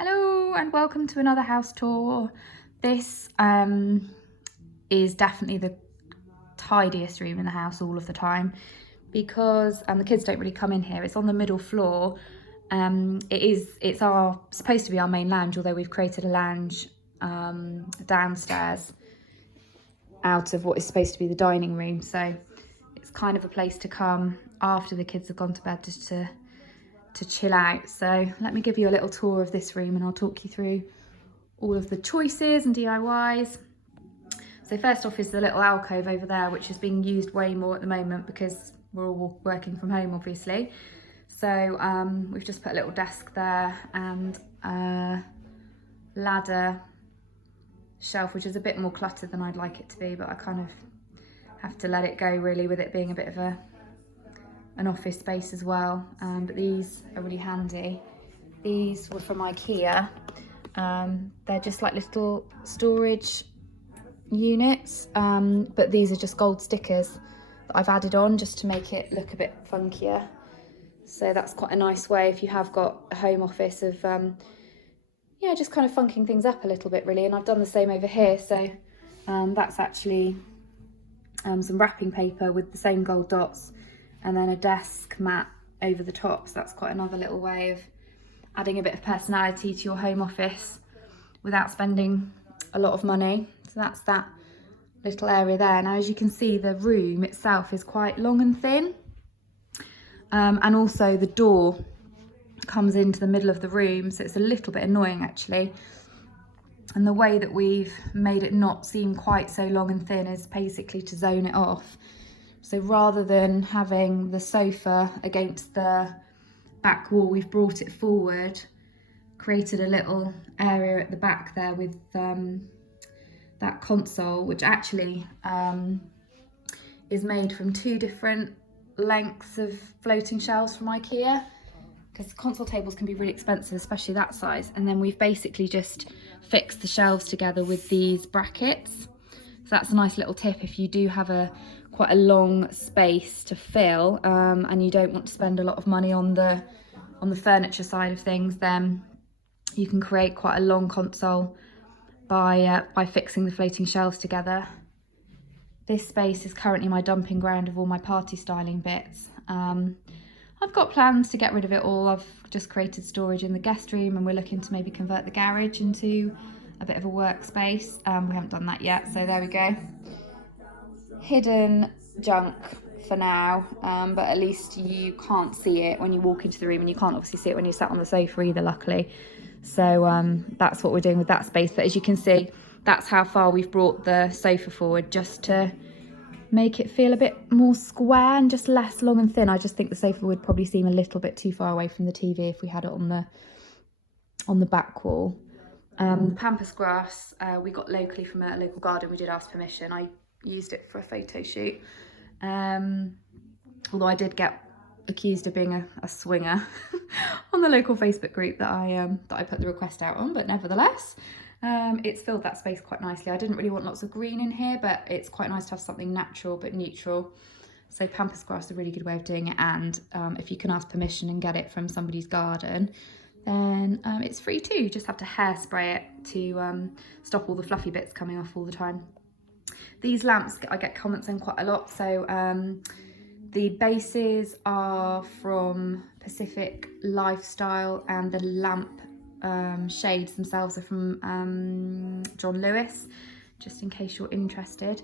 Hello and welcome to another house tour. This is definitely the tidiest room in the house all of the time because the kids don't really come in here. It's on the middle floor. It's supposed to be our main lounge, although we've created a lounge downstairs out of what is supposed to be the dining room. So it's kind of a place to come after the kids have gone to bed just to chill out. So let me give you a little tour of this room and I'll talk you through all of the choices and DIYs. So first off is the little alcove over there, which is being used way more at the moment because we're all working from home, obviously. So we've just put a little desk there and a ladder shelf, which is a bit more cluttered than I'd like it to be, but I kind of have to let it go really, with it being a bit of an office space as well. But these are really handy. These were from IKEA. They're just like little storage units, but these are just gold stickers that I've added on just to make it look a bit funkier. So that's quite a nice way if you have got a home office of just kind of funking things up a little bit really. And I've done the same over here. So that's actually some wrapping paper with the same gold dots and then a desk mat over the top. So that's quite another little way of adding a bit of personality to your home office without spending a lot of money. So that's that little area there. Now, as you can see, the room itself is quite long and thin. And also the door comes into the middle of the room, so it's a little bit annoying actually. And the way that we've made it not seem quite so long and thin is basically to zone it off. So rather than having the sofa against the back wall, we've brought it forward, created a little area at the back there with that console, which actually is made from two different lengths of floating shelves from IKEA, because console tables can be really expensive, especially that size. And then we've basically just fixed the shelves together with these brackets. So that's a nice little tip if you do have quite a long space to fill, and you don't want to spend a lot of money on the furniture side of things. Then you can create quite a long console by fixing the floating shelves together. This space is currently my dumping ground of all my party styling bits. I've got plans to get rid of it all. I've just created storage in the guest room and we're looking to maybe convert the garage into a bit of a workspace. We haven't done that yet, so there we go. Hidden junk for now, but at least you can't see it when you walk into the room, and you can't obviously see it when you sat on the sofa either, luckily. So that's what we're doing with that space. But as you can see, that's how far we've brought the sofa forward, just to make it feel a bit more square and just less long and thin. I just think the sofa would probably seem a little bit too far away from the TV if we had it on the back wall. Pampas grass we got locally from a local garden. We did ask permission. I used it for a photo shoot, although I did get accused of being a swinger on the local Facebook group that I put the request out on, but nevertheless it's filled that space quite nicely. I didn't really want lots of green in here, but it's quite nice to have something natural but neutral. So pampas grass is a really good way of doing it, and if you can ask permission and get it from somebody's garden, then it's free too. You just have to hairspray it to stop all the fluffy bits coming off all the time. These lamps I get comments on quite a lot. So the bases are from Pacific Lifestyle, and the lamp shades themselves are from John Lewis, just in case you're interested.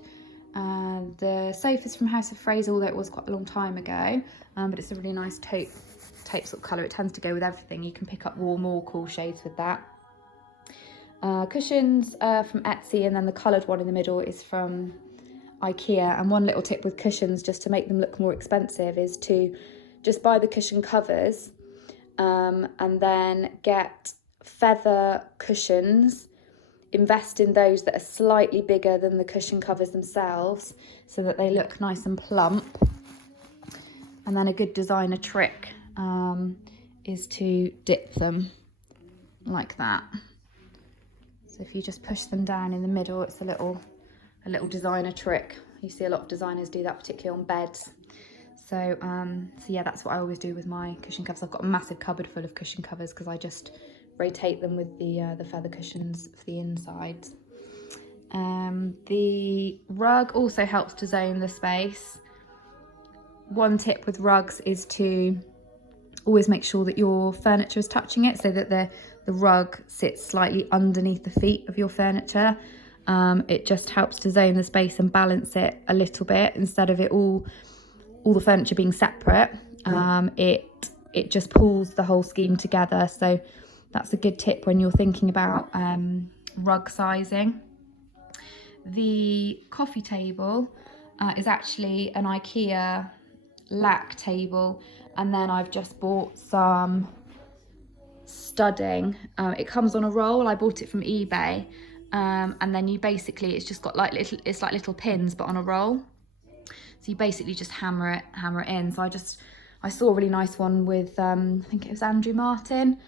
The sofa's from House of Fraser, although it was quite a long time ago, but it's a really nice taupe sort of colour. It tends to go with everything. You can pick up warm or cool shades with that. Cushions from Etsy, and then the coloured one in the middle is from IKEA. And one little tip with cushions, just to make them look more expensive, is to just buy the cushion covers and then get feather cushions. Invest in those that are slightly bigger than the cushion covers themselves, so that they look nice and plump. And then a good designer trick is to dip them like that. So if you just push them down in the middle, it's a little designer trick. You see a lot of designers do that, particularly on beds. So yeah, that's what I always do with my cushion covers. I've got a massive cupboard full of cushion covers because I just rotate them with the feather cushions for the insides. The rug also helps to zone the space. One tip with rugs is to always make sure that your furniture is touching it, so that the rug sits slightly underneath the feet of your furniture. It just helps to zone the space and balance it a little bit, instead of it all the furniture being separate. It just pulls the whole scheme together. So that's a good tip when you're thinking about rug sizing. The coffee table is actually an IKEA lac table, and then I've just bought some studding. It comes on a roll. I bought it from eBay, and then you basically, it's just got like little pins but on a roll, so you basically just hammer it in. So I saw a really nice one with I think it was Andrew Martin,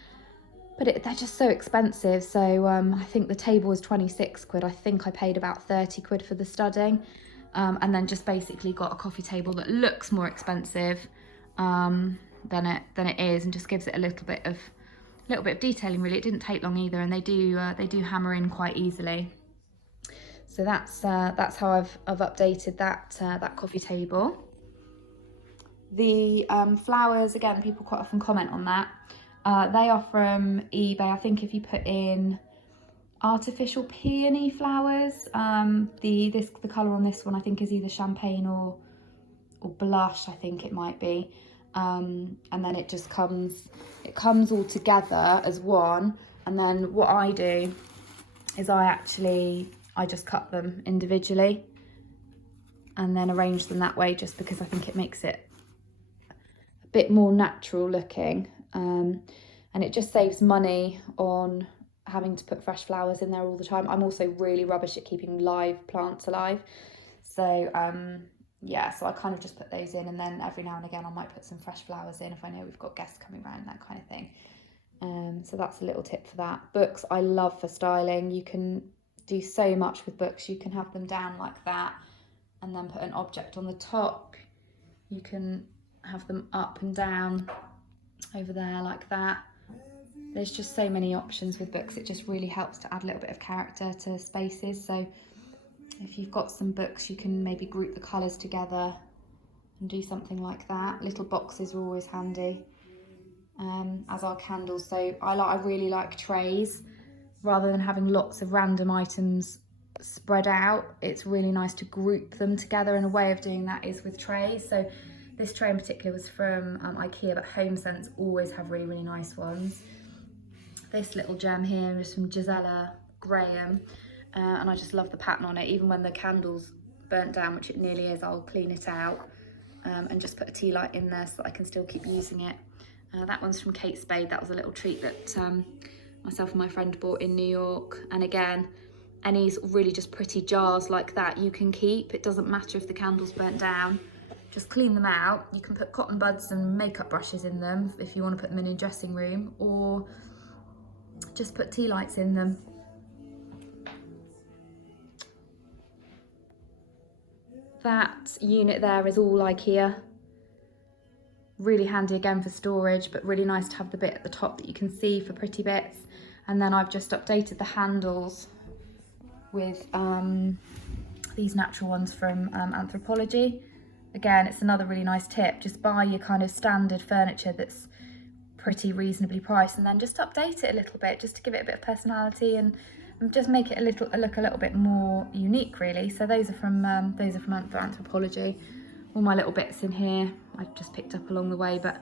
but they're just so expensive. So I think the table was 26 quid. I think I paid about 30 quid for the studding. And then just basically got a coffee table that looks more expensive than it is, and just gives it a little bit of detailing. Really, it didn't take long either, and they do hammer in quite easily. So that's how I've updated that coffee table. The flowers, again, people quite often comment on that. They are from eBay. I think if you put in artificial peony flowers, the colour on this one I think is either champagne or blush, I think it might be, and then it comes all together as one. And then what I do is I just cut them individually and then arrange them that way, just because I think it makes it a bit more natural looking, and it just saves money on having to put fresh flowers in there all the time. I'm also really rubbish at keeping live plants alive, so yeah, so I kind of just put those in, and then every now and again I might put some fresh flowers in if I know we've got guests coming around, that kind of thing. So that's a little tip for that. Books I love for styling. You can do so much with books. You can have them down like that and then put an object on the top. You can have them up and down over there like that. There's just so many options with books. It just really helps to add a little bit of character to spaces. So if you've got some books, you can maybe group the colours together and do something like that. Little boxes are always handy, as are candles. So I really like trays. Rather than having lots of random items spread out, it's really nice to group them together, and a way of doing that is with trays. So this tray in particular was from IKEA, but Home Sense always have really, really nice ones. This little gem here is from Gisela Graham, and I just love the pattern on it. Even when the candle's burnt down, which it nearly is, I'll clean it out and just put a tea light in there so that I can still keep using it. That one's from Kate Spade. That was a little treat that myself and my friend bought in New York. And again, any sort of really just pretty jars like that you can keep. It doesn't matter if the candle's burnt down. Just clean them out. You can put cotton buds and makeup brushes in them if you want to put them in a dressing room, or just put tea lights in them. That unit there is all IKEA. Really handy again for storage, but really nice to have the bit at the top that you can see for pretty bits. And then I've just updated the handles with these natural ones from Anthropology. Again, it's another really nice tip. Just buy your kind of standard furniture that's pretty reasonably priced, and then just update it a little bit, just to give it a bit of personality and just make it look a little bit more unique, really. So those are from Anthropology. All my little bits in here I just picked up along the way, but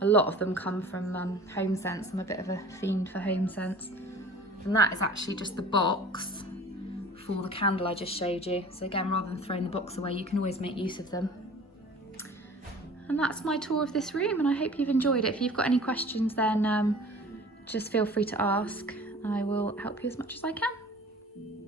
a lot of them come from Home Sense. I'm a bit of a fiend for Home Sense. And that is actually just the box for the candle I just showed you. So again, rather than throwing the box away, you can always make use of them. And that's my tour of this room, and I hope you've enjoyed it. If you've got any questions, then just feel free to ask. I will help you as much as I can.